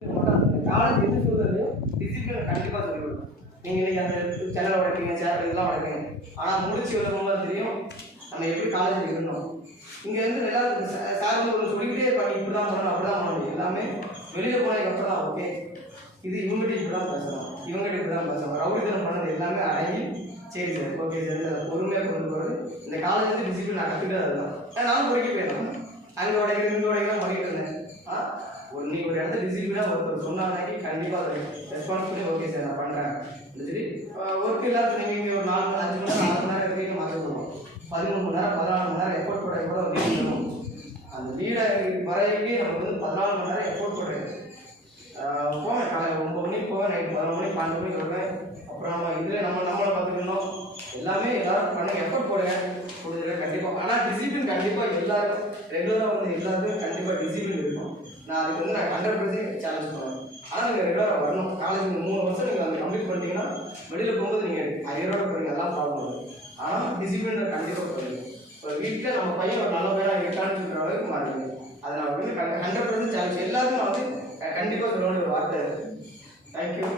College எது சொல்றது discipline கண்டிப்பாக சொல்லிக் கொடுக்கும். நீங்கள் இன்னைக்கு அந்த சேனலை உடைப்பீங்க, சேர் இதெல்லாம் உடைப்பீங்க. ஆனால் முடிச்சு வெளில போகும்போது தெரியும் நம்ம எப்படி காலேஜில் இருந்தோம். இங்கே வந்து எல்லாரும் சார் வந்து ஒரு சொல்லிக்கிட்டே பண்ணி இப்படி தான் பண்ணணும், அப்படி தான் பண்ணணும். எல்லாமே வெளியில் போனதுக்கு அப்புறம் தான் ஓகே இது இவங்ககிட்ட இப்படி தான் பேசணும், இவங்ககிட்ட இப்படி தான் பேசணும். ரவுடித்தனம் பண்ணது எல்லாமே அடங்கி சரி சார் ஓகே சார் அதை பொறுமையாக கொண்டு போகிறது. இந்த காலேஜ் வந்து டிசிப்ளின் நான் கற்றுக்கிறது தான். நானும் பொறுக்கி போயிடணும். அங்கே உடைக்கிறது இங்கே உடைக்கலாம் பண்ணிட்டு இருந்தேன். நீ ஒரு இடத்துல டிசிப்ளினாக ஒருத்தர் சொன்னாங்கன்னாக்கி கண்டிப்பாக அதை ரெஸ்பான்சிபிலிட்டி ஓகே சார் நான் பண்ணுறேன். சரி ஒர்க் இல்லாத நீங்கள் இங்கே ஒரு 4 மணி 5 மணி நேரம் 6 மணி நேரம் இருக்கைக்கு மாற்ற சொல்லுவோம். 13 மணி நேரம் 14 மணி நேரம் எஃபோர்ட் போட கூட ஒரு வீடு தரும். அந்த வீடை வரைக்கே நமக்கு வந்து 14 மணி நேரம் எஃபோர்ட் போடுறேன். போவேன் காலையில் 9 மணிக்கு போவேன், நைட்டு 11 மணிக்கு 12 மணிக்கு வருவேன். அப்புறம் இதில் நம்மளை பார்த்துக்கணும் எல்லாமே எல்லாரும் பண்ணுங்க, எஃபோர்ட் போடுங்க கொடுத்துருக்க கண்டிப்பாக. ஆனால் டிசிப்ளின் கண்டிப்பாக எல்லாருக்கும் ரெகுலராக வந்து எல்லாருக்கும் கண்டிப்பாக டிசிப்ளின் இருக்கும். நான் அதுக்கு வந்து நான் 100% சேலஞ்ச் பண்ணுவேன். ஆனால் நீங்கள் ரெகுலராக வரணும். காலேஜ் 3 வருஷம் நீங்கள் அதை கம்ப்ளீட் பண்ணிட்டீங்கன்னா வெளியில் போகும்போது நீங்கள் அயரோட போகிறீங்க, அதெல்லாம் ப்ராப்ளம் வரும். ஆனால் டிசிப்ளின் கண்டிப்பாக போகிறீங்க. ஒரு வீட்டில் நம்ம பையன் ஒரு நல்ல பையனாக இருக்கான்னு சொல்கிற அளவுக்கு மாறுங்க. அதை நான் வந்து 100% சேலஞ்ச் எல்லாருக்கும் நான் வந்து கண்டிப்பாக சொல்ல வேண்டிய ஒரு வார்த்தை இருக்குது. தேங்க்யூ.